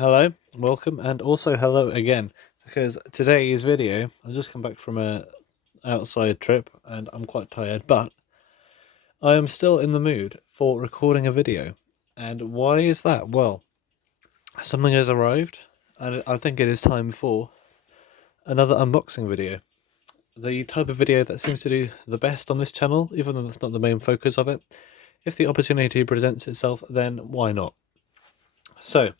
Hello, welcome, and also hello again, because today's video, I've just come back from a outside trip, and I'm quite tired, but I am still in the mood for recording a video. And why is that? Well, something has arrived, and I think it is time for another unboxing video. The type of video that seems to do the best on this channel, even though that's not the main focus of it. If the opportunity presents itself, then why not? So,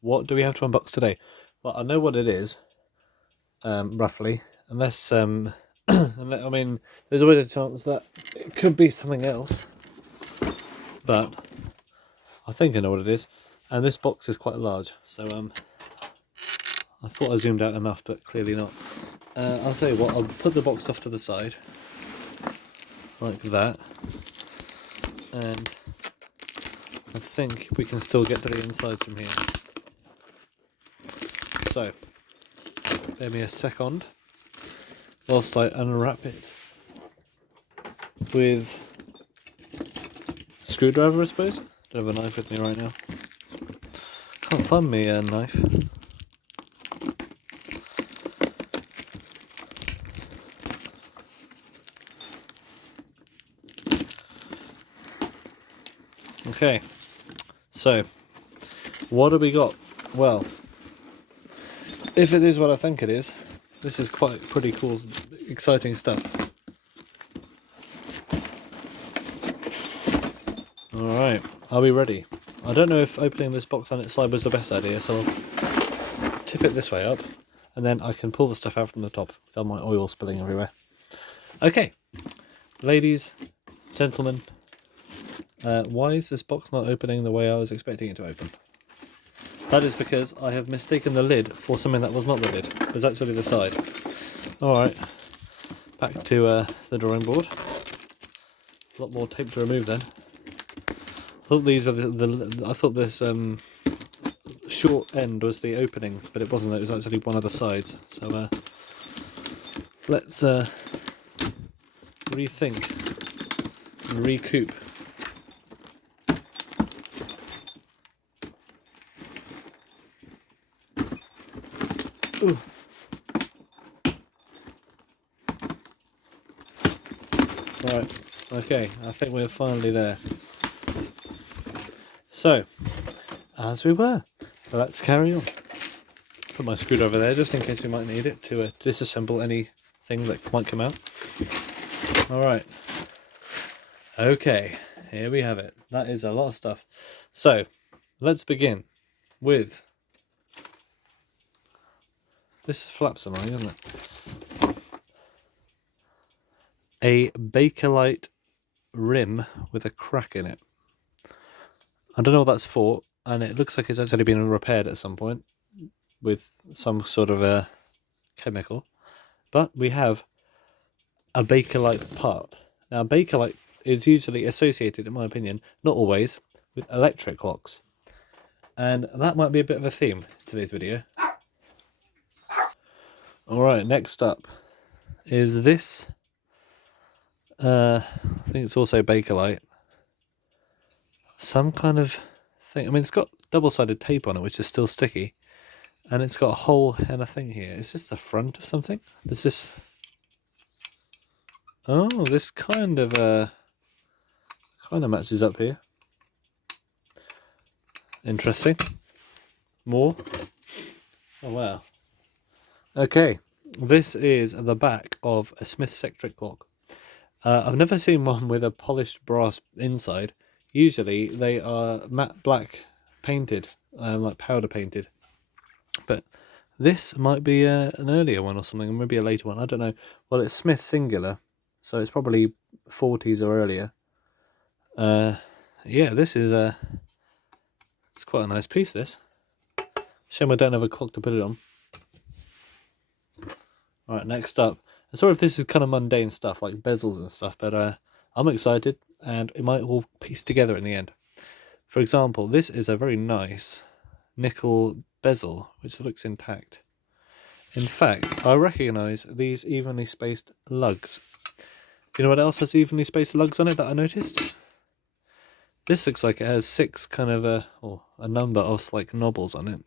what do we have to unbox today? Well, I know what it is, roughly, unless, I mean, there's always a chance that it could be something else, but I think I know what it is, and this box is quite large, so, I thought I zoomed out enough, but clearly not. I'll tell you what, I'll put the box off to the side, like that, and I think we can still get to the inside from here. So, bear me a second whilst I unwrap it with screwdriver, I suppose. Don't have a knife with me right now. Can't find me a knife. Okay, so what have we got? Well, if it is what I think it is, this is quite pretty cool, exciting stuff. Alright, are we ready? I don't know if opening this box on its side was the best idea, so I'll tip it this way up, and then I can pull the stuff out from the top without my oil spilling everywhere. Okay, ladies, gentlemen, why is this box not opening the way I was expecting it to open? That is because I have mistaken the lid for something that was not the lid. It was actually the side. Alright, back to the drawing board. A lot more tape to remove then. I thought these were I thought this short end was the opening, but it wasn't. It was actually one of the sides. So let's rethink and recoup. Ooh. Right, okay, I think we're finally there. So, as we were, let's carry on. Put my screwdriver there just in case we might need it to disassemble anything that might come out. Alright, okay, here we have it. That is a lot of stuff. So, let's begin with... This flaps annoying, isn't it? A bakelite rim with a crack in it. I don't know what that's for, and it looks like it's actually been repaired at some point with some sort of a chemical. But we have a bakelite part. Now, bakelite is usually associated, in my opinion, not always, with electric locks. And that might be a bit of a theme to today's video. Alright, next up is this. I think it's also bakelite. Some kind of thing. I mean, it's got double-sided tape on it, which is still sticky. And it's got a hole and a thing here. Is this the front of something? Is this... Oh, this kind of matches up here. Interesting. More. Oh, wow. Okay, this is the back of a Smith's electric clock. I've never seen one with a polished brass inside. Usually they are matte black painted, like powder painted. But this might be an earlier one or something, or maybe a later one, I don't know. Well, it's Smith singular, so it's probably 40s or earlier. Yeah, this is it's quite a nice piece, this. Shame I don't have a clock to put it on. Alright, next up. I'm sorry if this is kind of mundane stuff, like bezels and stuff, but I'm excited, and it might all piece together in the end. For example, this is a very nice nickel bezel, which looks intact. In fact, I recognise these evenly spaced lugs. You know what else has evenly spaced lugs on it that I noticed? This looks like it has 6 kind of or a number of like knobbles on it.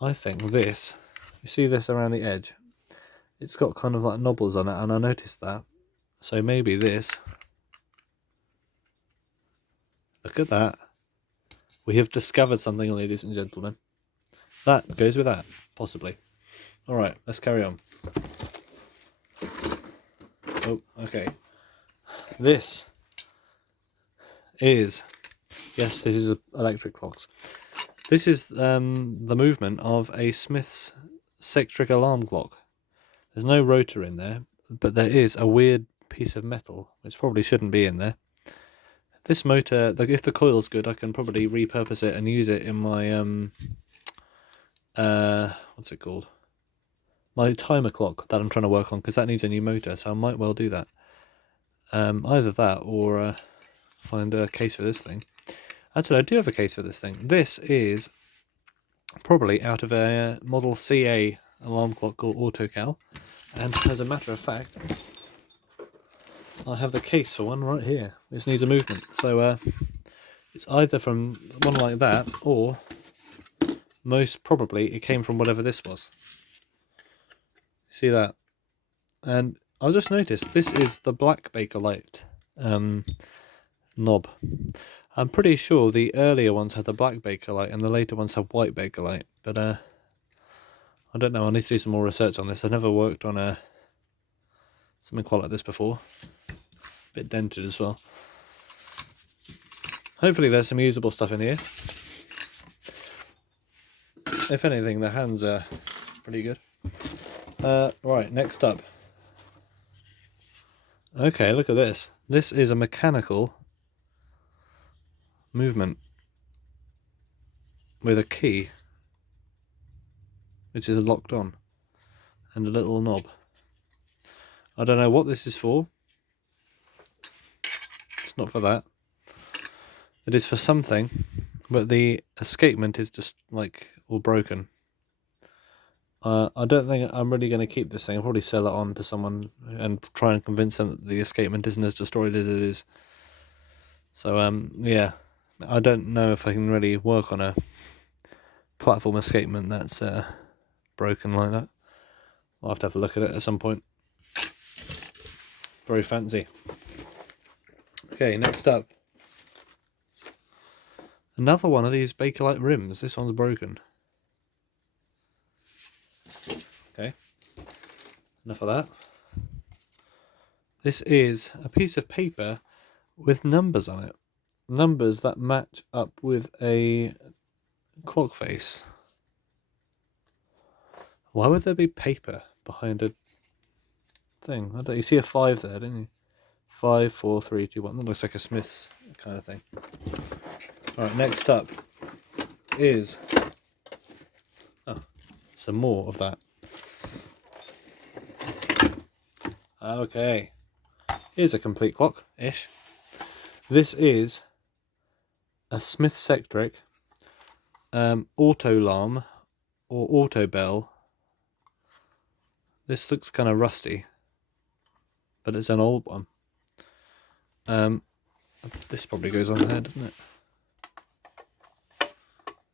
I think this, you see this around the edge? It's got kind of like knobbles on it, and I noticed that. So maybe this. Look at that. We have discovered something, ladies and gentlemen. That goes with that, possibly. Alright, let's carry on. Oh, okay. This is, yes, this is electric clocks. This is the movement of a Smith's sectric alarm clock. There's no rotor in there, but there is a weird piece of metal, which probably shouldn't be in there. This motor, if the coil's good, I can probably repurpose it and use it in my, what's it called? My timer clock that I'm trying to work on, because that needs a new motor, so I might well do that. Either that, or find a case for this thing. Actually, I do have a case for this thing. This is probably out of a Model CA alarm clock called AutoCal, and as a matter of fact, I have the case for one right here. This needs a movement, so it's either from one like that, or most probably it came from whatever this was. See that? And I just noticed this is the black bakelite knob. I'm pretty sure the earlier ones had the black bakelite and the later ones have white bakelite, but I don't know. I need to do some more research on this. I've never worked on something quite like this before. A bit dented as well. Hopefully there's some usable stuff in here. If anything, the hands are pretty good. Right, next up. Okay, look at this. This is a mechanical movement with a key, which is locked on, and a little knob. I don't know what this is for. It's not for that. It is for something, but the escapement is just like all broken. I don't think I'm really going to keep this thing. I'll probably sell it on to someone and try and convince them that the escapement isn't as destroyed as it is. So yeah, I don't know if I can really work on a platform escapement that's broken like that. I'll have to have a look at it at some point. Very fancy. Okay, next up. Another one of these bakelite rims. This one's broken. Okay, enough of that. This is a piece of paper with numbers on it. Numbers that match up with a clock face. Why would there be paper behind a thing? I don't, you see a 5 there, don't you? 5, 4, 3, 2, 1. That looks like a Smith's kind of thing. Alright, next up is some more of that. Okay, here's a complete clock-ish. This is a Smith Sectric auto-alarm or auto-bell. This looks kind of rusty, but it's an old one. This probably goes on there, doesn't it?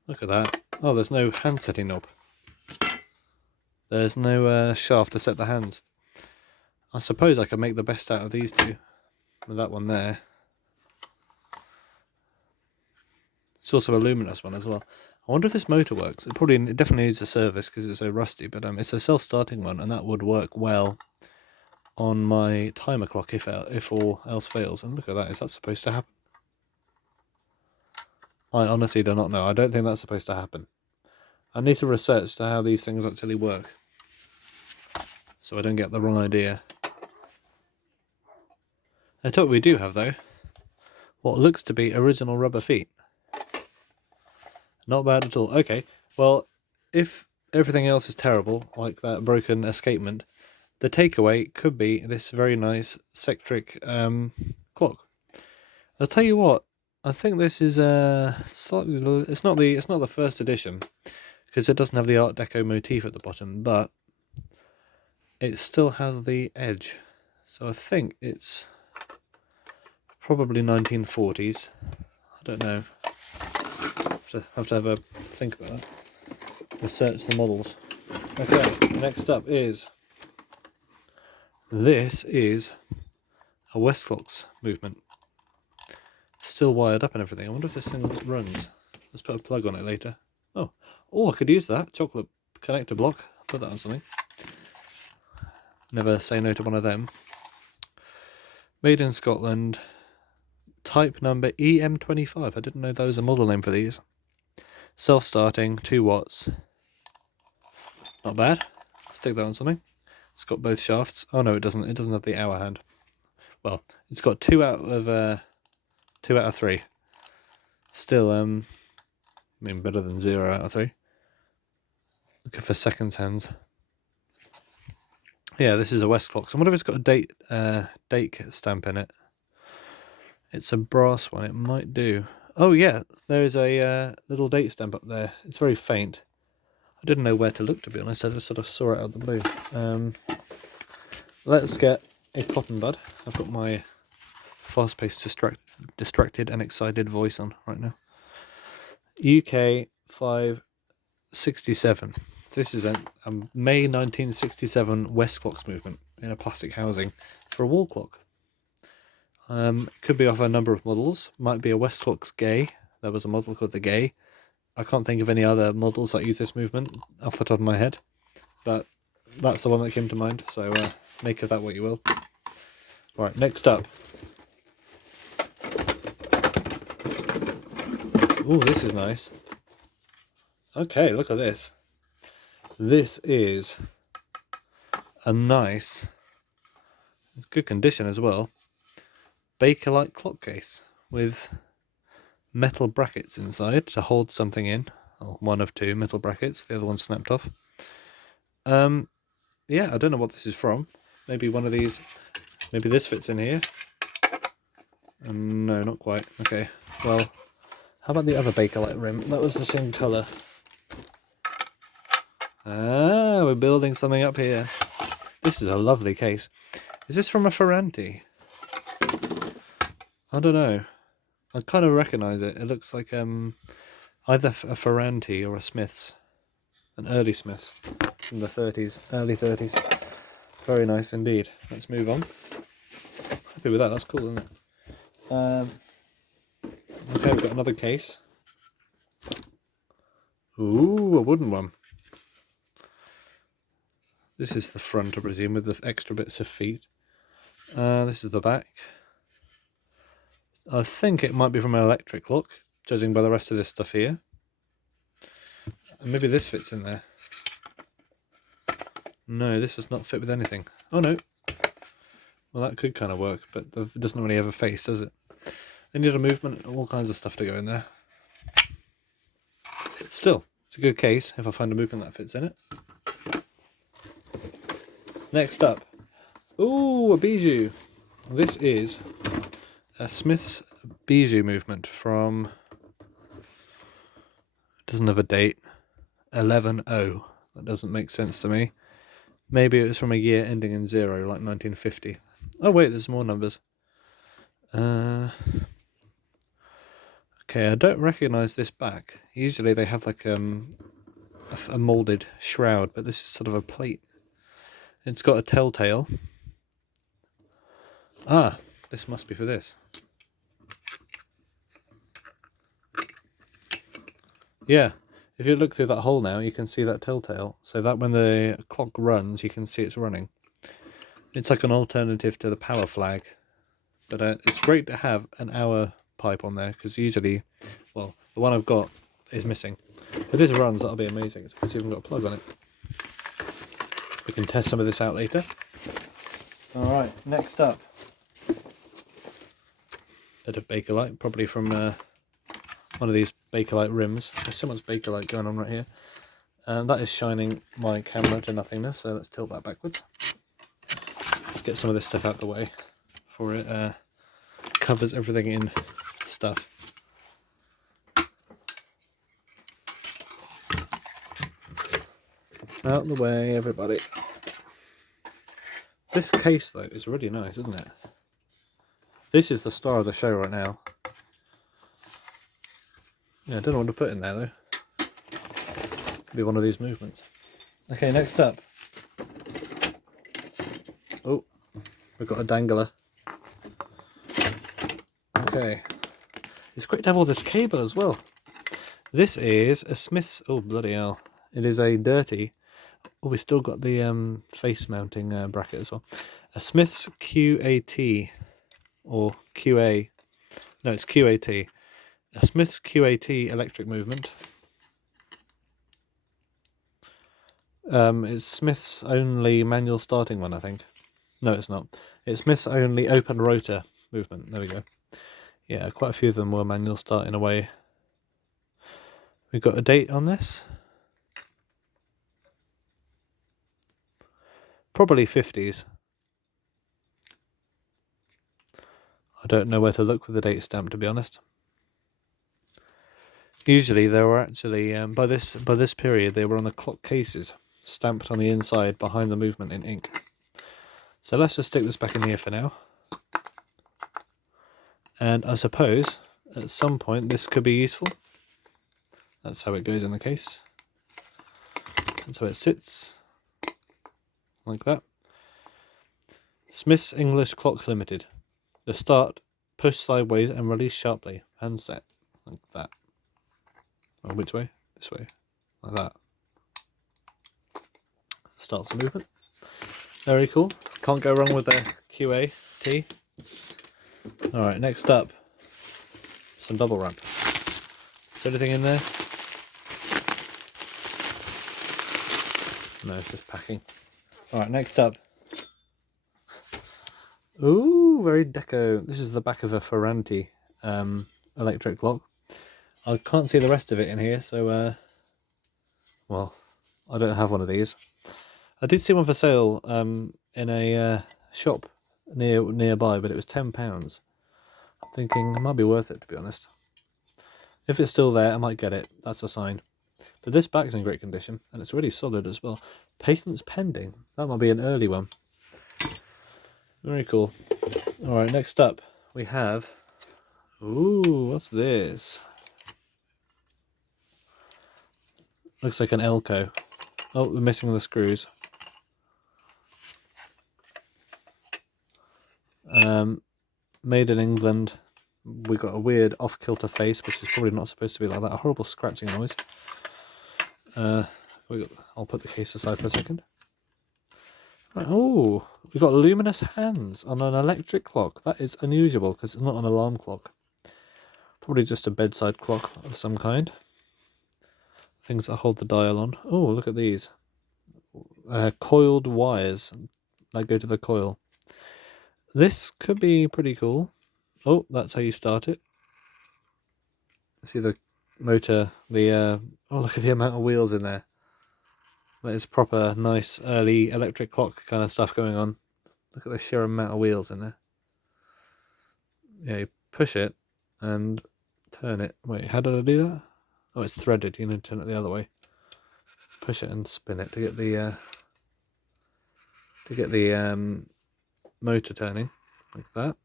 Look at that. Oh, there's no hand setting knob. There's no shaft to set the hands. I suppose I could make the best out of these two with that one there. It's also a luminous one as well. I wonder if this motor works. It definitely needs a service because it's so rusty, but it's a self-starting one, and that would work well on my timer clock if all else fails. And look at that. Is that supposed to happen? I honestly do not know. I don't think that's supposed to happen. I need to research to how these things actually work, so I don't get the wrong idea. I tell you what we do have though. What looks to be original rubber feet. Not bad at all. Okay, well, if everything else is terrible, like that broken escapement, the takeaway could be this very nice Sectric clock. I'll tell you what, I think this is slightly. It's not the first edition because it doesn't have the Art Deco motif at the bottom, but it still has the edge. So I think it's probably 1940s. I don't know. Have to have a think about that. research the models. Okay, next up is, this is a westclox movement. Still wired up and everything. I wonder if this thing runs. Let's put a plug on it later. Oh, I could use that chocolate connector block. Put that on something. Never say no to one of them. Made in Scotland. Type number EM25. I didn't know there was a model name for these. Self-starting, 2 watts. Not bad. Stick that on something. It's got both shafts. Oh no, it doesn't. It doesn't have the hour hand. Well, it's got 2 out of 3. Still, I mean, better than 0 out of 3. Looking for seconds hands. Yeah, this is a westclox. I wonder if it's got a date stamp in it. It's a brass one. It might do. Oh yeah, there is a little date stamp up there. It's very faint. I didn't know where to look, to be honest. I just sort of saw it out of the blue. Let's get a cotton bud. I've got my fast-paced, distracted and excited voice on right now. UK 567. This is a May 1967 westclox movement in a plastic housing for a wall clock. Could be off a number of models. Might be a westclox Gay. There was a model called the Gay. I can't think of any other models that use this movement off the top of my head, but that's the one that came to mind, so make of that what you will. Right, next up. Ooh, this is nice. Okay, look at this. This is a nice, good condition as well, bakelite clock case with metal brackets inside to hold something in. Oh, one of 2 metal brackets, the other one snapped off. Yeah, I don't know what this is from. Maybe one of these, maybe this fits in here. No, not quite. Okay, well, how about the other bakelite rim? That was the same colour. Ah, we're building something up here. This is a lovely case. Is this from a Ferranti? I don't know. I kind of recognise it. It looks like either a Ferranti or a Smith's. An early Smith's from the 30s, early 30s. Very nice indeed. Let's move on. Happy with that, that's cool, isn't it? Okay, we've got another case. Ooh, a wooden one. This is the front, I presume, with the extra bits of feet. This is the back. I think it might be from an electric clock, judging by the rest of this stuff here. And maybe this fits in there. No, this does not fit with anything. Oh no. Well, that could kind of work, but it doesn't really have a face, does it? They need a movement, all kinds of stuff to go in there. Still, it's a good case if I find a movement that fits in it. Next up. Ooh, a bijou. This is a Smith's bijou movement from, doesn't have a date, 11-0. That doesn't make sense to me. Maybe it was from a year ending in 0, like 1950. Oh wait, there's more numbers. Okay, I don't recognise this back. Usually they have like a moulded shroud, but this is sort of a plate. It's got a telltale. Ah, this must be for this. Yeah, if you look through that hole now, you can see that telltale. So that when the clock runs, you can see it's running. It's like an alternative to the power flag. But it's great to have an hour pipe on there, because usually, well, the one I've got is missing. If this runs, that'll be amazing. It's even got a plug on it. We can test some of this out later. Alright, next up. Bit of bakelite, probably from one of these bakelite rims. There's so much bakelite going on right here. That is shining my camera to nothingness, so let's tilt that backwards. Let's get some of this stuff out the way before it covers everything in stuff. Out the way, everybody. This case, though, is really nice, isn't it? This is the star of the show right now. Yeah, I don't know what to put in there, though. Could be one of these movements. Okay, next up. Oh, we've got a dangler. Okay. It's great to have all this cable as well. This is a Smith's... Oh, bloody hell. It is a dirty... Oh, we still got the face mounting bracket as well. A Smith's QAT. Or QA. No, it's QAT. A Smith's QAT electric movement. It's Smith's only manual starting one, I think. No, it's not. It's Smith's only open rotor movement. There we go. Yeah, quite a few of them were manual start in a way. We've got a date on this. Probably 50s. I don't know where to look with the date stamp, to be honest. Usually they were actually, by this period, they were on the clock cases, stamped on the inside behind the movement in ink. So let's just stick this back in here for now. And I suppose at some point this could be useful. That's how it goes in the case. And so it sits like that. Smith's English Clocks Limited. The start, push sideways and release sharply, and set like that. Oh, which way? This way, like that. Starts the movement. Very cool. Can't go wrong with the QAT. Alright, next up, some bubble wrap. Is anything in there? No, it's just packing. Alright, next up. Ooh, very deco. This is the back of a Ferranti electric clock. I can't see the rest of it in here, so, well, I don't have one of these. I did see one for sale in a shop nearby, but it was £10. I'm thinking it might be worth it, to be honest. If it's still there, I might get it. That's a sign. But this back's in great condition, and it's really solid as well. Patents pending. That might be an early one. Very cool. Alright, next up we have... Ooh, what's this? Looks like an Elco. Oh, we're missing the screws. Made in England. We got a weird off-kilter face, which is probably not supposed to be like that. A horrible scratching noise. I'll put the case aside for a second. Right, oh, we've got luminous hands on an electric clock. That is unusual because it's not an alarm clock. Probably just a bedside clock of some kind. Things that hold the dial on. Oh, look at these. Coiled wires that go to the coil. This could be pretty cool. Oh, that's how you start it. See the motor, oh, look at the amount of wheels in there. That is proper nice early electric clock kind of stuff going on. Look at the sheer amount of wheels in there. Yeah, you push it and turn it. Wait, how did I do that? Oh, it's threaded. You need to turn it the other way. Push it and spin it to get the motor turning like that.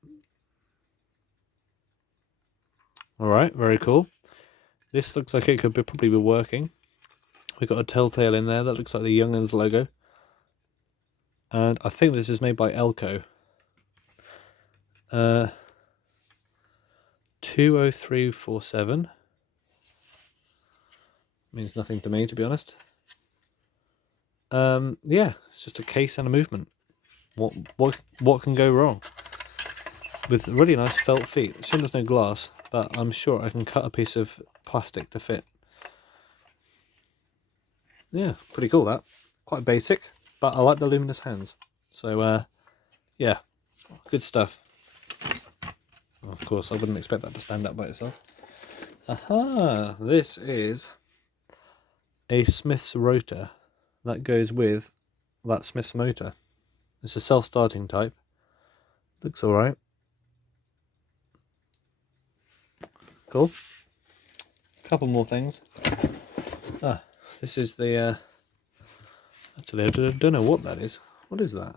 All right, very cool. This looks like it could probably be working. We've got a telltale in there that looks like the Young'uns logo. And I think this is made by Elco. 20347. Means nothing to me, to be honest. Yeah, it's just a case and a movement. What can go wrong? With really nice felt feet. It's shame there's no glass, but I'm sure I can cut a piece of plastic to fit. Yeah, pretty cool that. Quite basic, but I like the luminous hands. So, yeah, good stuff. Well, of course, I wouldn't expect that to stand up by itself. Aha, this is a Smith's rotor that goes with that Smith's motor. It's a self-starting type. Looks alright. Cool. Couple more things. This is the... Actually, I don't know what that is. What is that?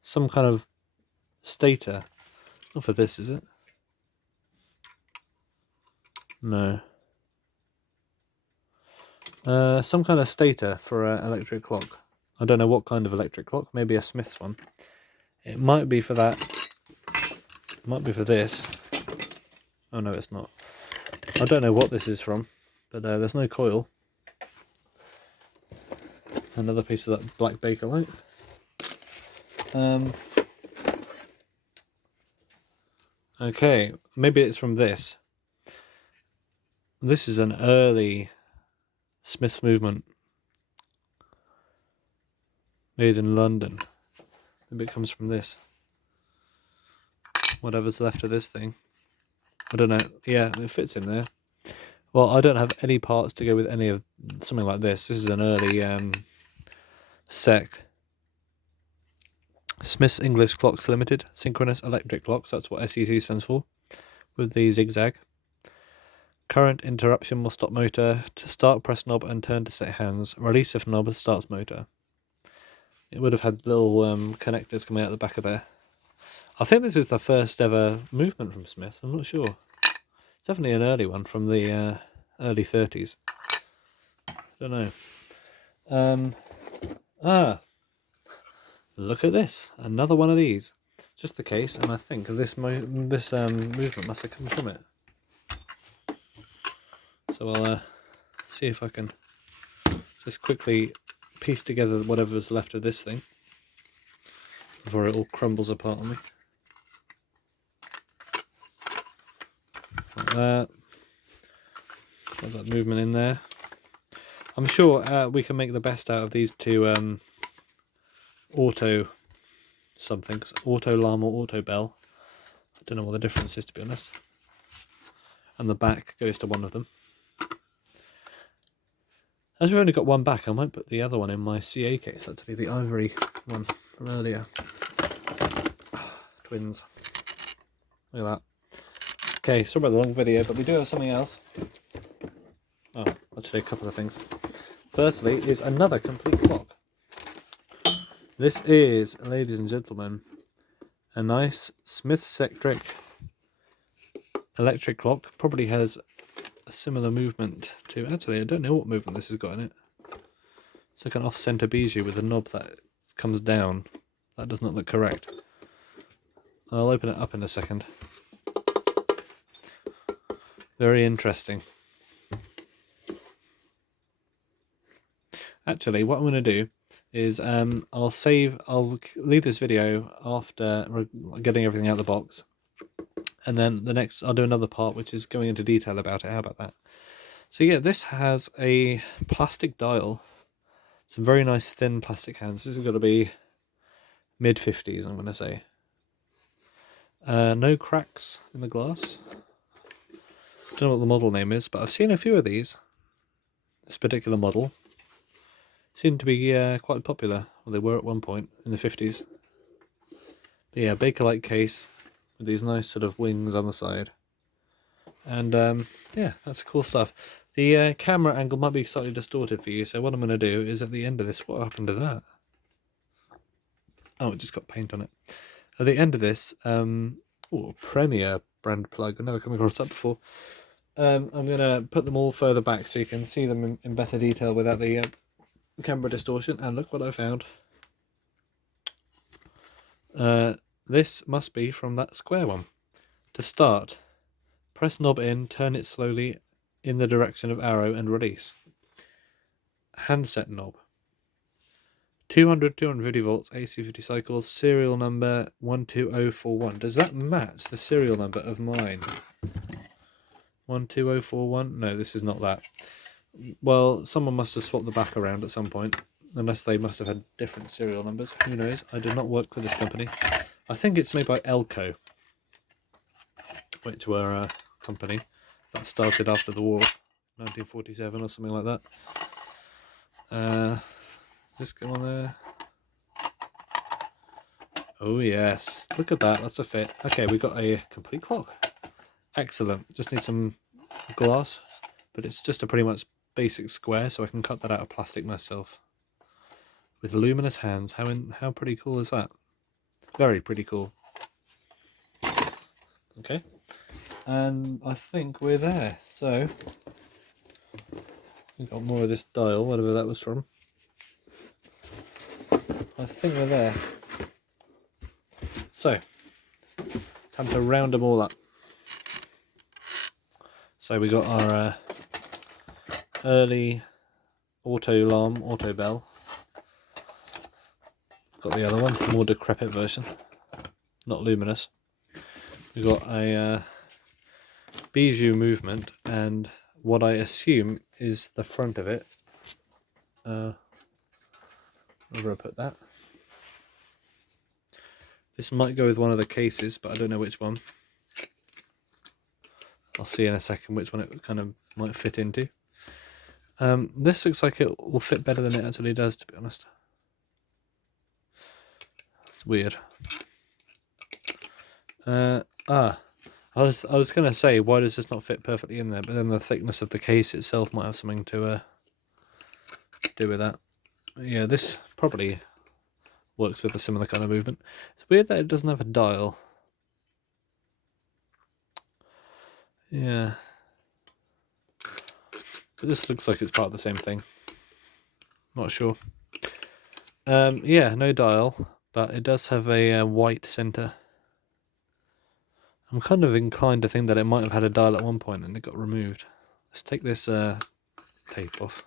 Some kind of stator. Not for this, is it? No. Some kind of stator for an electric clock. I don't know what kind of electric clock. Maybe a Smith's one. It might be for that. It might be for this. Oh no, it's not. I don't know what this is from, but there's no coil. Another piece of that black bakelite. Okay, maybe it's from this. This is an early Smith's movement, made in London. Maybe it comes from this. Whatever's left of this thing. I don't know. Yeah, it fits in there. Well, I don't have any parts to go with any of something like this. This is an early SEC. Smith's English Clocks Limited. Synchronous Electric Clocks. That's what SEC stands for. With the zigzag. Current interruption will stop motor. To start, press knob and turn to set hands. Release if knob starts motor. It would have had little connectors coming out the back of there. I think this is the first ever movement from Smith. I'm not sure. It's definitely an early one from the early 30s. I don't know. Look at this. Another one of these. Just the case, and I think this movement must have come from it. So I'll see if I can just quickly piece together whatever's left of this thing before it all crumbles apart on me. Like that. Got that movement in there. I'm sure we can make the best out of these two auto somethings. Auto alarm or auto bell. I don't know what the difference is, to be honest. And the back goes to one of them. As we've only got one back, I might put the other one in my CA case, actually, the ivory one from earlier. Twins. Look at that. Okay, sorry about the long video, but we do have something else. Oh, actually a couple of things. Firstly is another complete clock. This is, ladies and gentlemen, a nice Smith's electric clock. Probably has a similar movement to, actually I don't know what movement this has got in it. It's like an off-center bijou with a knob that comes down. That does not look correct. I'll open it up in a second. Very interesting. Actually, what I'm going to do is I'll leave this video after getting everything out of the box. And then I'll do another part which is going into detail about it. How about that? So yeah, this has a plastic dial. Some very nice thin plastic hands. This has got to be mid-50s, I'm going to say. No cracks in the glass. Don't know what the model name is, but I've seen a few of these. This particular model seemed to be quite popular. Well, they were at one point in the 50s. But yeah, bakelite case with these nice sort of wings on the side. And yeah, that's cool stuff. The camera angle might be slightly distorted for you, so what I'm going to do is at the end of this, what happened to that? Oh, it just got paint on it. At the end of this, Premier brand plug. I've never come across that before. I'm going to put them all further back so you can see them in better detail without the camera distortion. And look what I found. This must be from that square one. To start, press knob in, turn it slowly in the direction of arrow and release. Handset knob. 250 volts, AC 50 cycles, serial number 12041. Does that match the serial number of mine? 12041? No, this is not that. Well, someone must have swapped the back around at some point, unless they must have had different serial numbers. Who knows? I do not work for this company. I think it's made by Elco, which were a company that started after the war, 1947 or something like that. Does this go on there? Oh yes, look at that, that's a fit. Okay, we've got a complete clock. Excellent. Just need some glass, but it's just a pretty much basic square, so I can cut that out of plastic myself. With luminous hands. How pretty cool is that? Very pretty cool. Okay. And I think we're there. So We've got more of this dial, whatever that was from. I think we're there. So, time to round them all up. So we got our early auto alarm, auto bell. Got the other one, more decrepit version, not luminous. We got a bijou movement, and what I assume is the front of it. Where do I put that? This might go with one of the cases, but I don't know which one. I'll see in a second which one it kind of might fit into. This looks like it will fit better than it actually does, to be honest. It's weird. I was gonna say, why does this not fit perfectly in there? But then the thickness of the case itself might have something to do with that. Yeah, this probably works with a similar kind of movement. It's weird that it doesn't have a dial. Yeah. But this looks like it's part of the same thing. Not sure. Yeah, no dial, but it does have a white center. I'm kind of inclined to think that it might have had a dial at one point and it got removed. Let's take this tape off.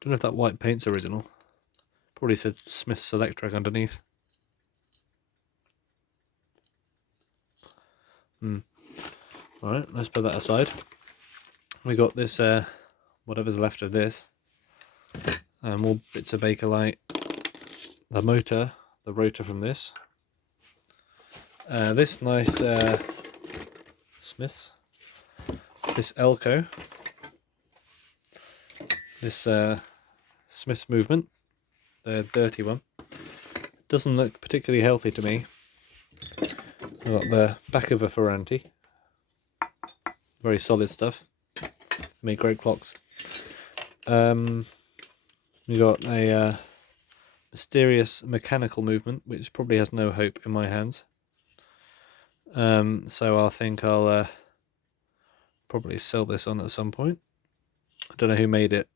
Don't know if that white paint's original. Probably said Smith's Electric underneath. Alright, let's put that aside. We got this, whatever's left of this. More bits of bakelite. The motor, the rotor from this. This nice Smith's. This Elco. This Smith's movement. The dirty one. Doesn't look particularly healthy to me. I've got the back of a Ferranti. Very solid stuff. Made great clocks. We got a mysterious mechanical movement, which probably has no hope in my hands. So I think I'll probably sell this on at some point. I don't know who made it.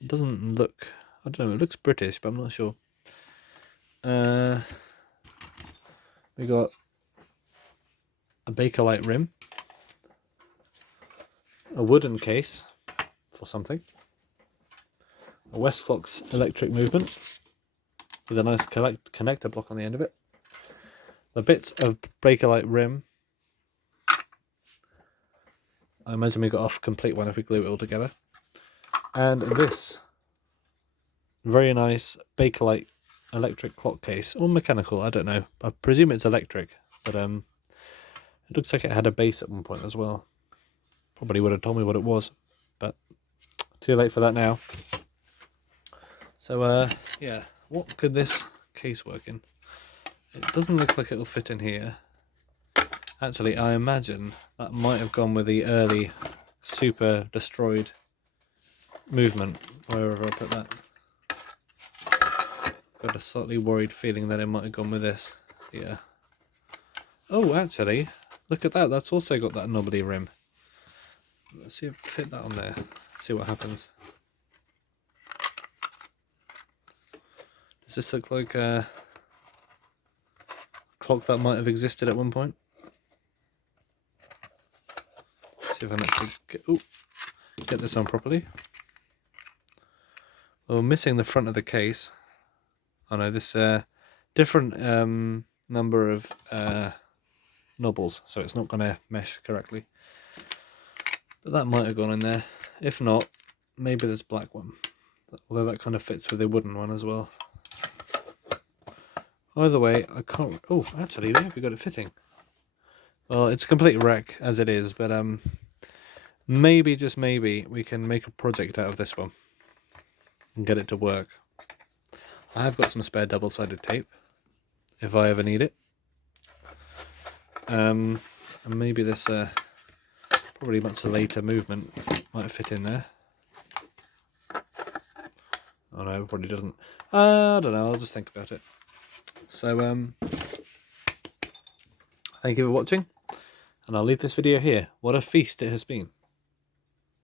It doesn't look, I don't know, it looks British, but I'm not sure. We got a bakelite rim, a wooden case for something, a westclox electric movement with a nice connector block on the end of it, the bits of bakelite rim. I imagine we got a complete one if we glue it all together, and this very nice bakelite electric clock case, or mechanical, I don't know. I presume it's electric, but it looks like it had a base at one point as well. Probably would have told me what it was, but too late for that now. So yeah, what could this case work in? It doesn't look like it'll fit in here. Actually, I imagine that might have gone with the early super destroyed movement, wherever I put that. Got a slightly worried feeling that it might have gone with this. Yeah. Oh, actually, look at that. That's also got that knobbly rim. Let's see if I fit that on there. See what happens. Does this look like a clock that might have existed at one point? See if I can actually get this on properly. Well, we're missing the front of the case. Oh no, this different number of knobbles, so it's not going to mesh correctly. But that might have gone in there. If not, maybe there's a black one. Although that kind of fits with the wooden one as well. Either way, I can't... Oh, actually, we got it fitting. Well, it's a complete wreck as it is, but maybe, just maybe, we can make a project out of this one and get it to work. I have got some spare double-sided tape, if I ever need it. And maybe this probably much later movement might fit in there. Oh no, it probably doesn't. I don't know, I'll just think about it. So, thank you for watching, and I'll leave this video here. What a feast it has been.